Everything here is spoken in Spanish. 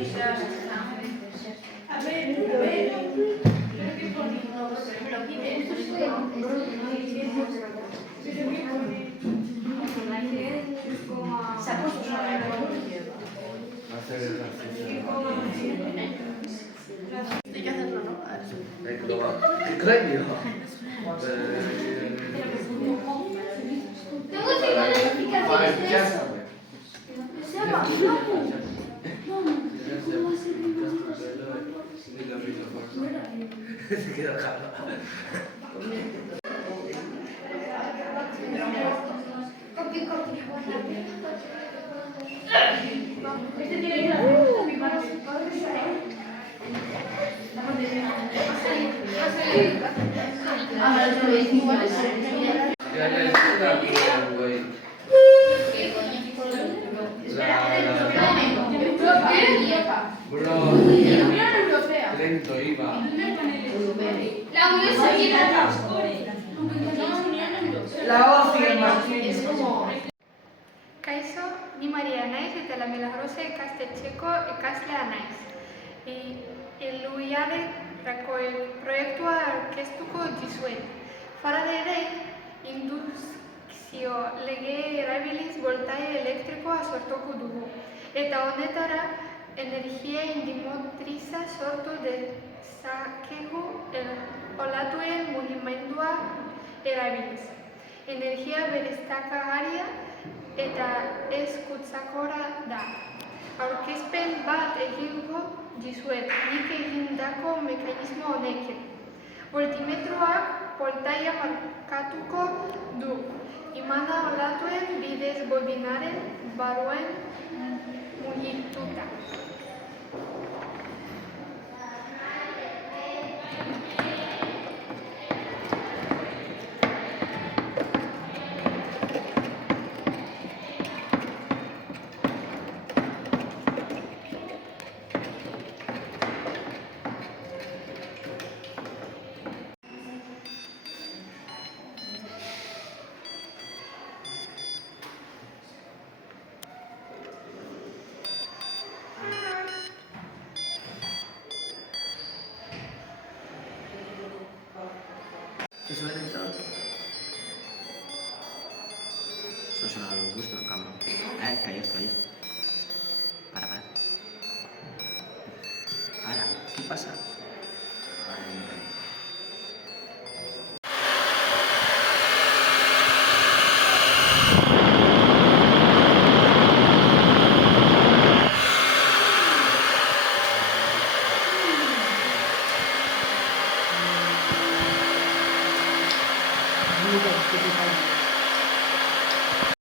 Hay que hacerlo, ¿no? ¿Qué coño? Se quedó jalado. Lento iba. La OCI, Martín. Kaixo, ni Maria naiz eta La Milagrosa ikastetxeko ikaslea naiz. Eluiaretarako proiektua aurkeztuko dizuet. Farade ere, indukzio lege erabiliz voltaia elektrikoa sortuko dugu. Eta honetara, energia indimotriza sortu dezakegu olatuen mugimendua erabiliz. Energia berriztagarria eta ez kutsakorra da. Aurkezpen bat egingo dizuet, nik egindako mekanismo honekin. Voltimetroak voltaia markatuko du. Imana olatuen bidez bobinaren barruan mugituta. ¿Qué suena el todo? Eso suena a los gustos, cabrón. Callos. Para. ¿Qué pasa?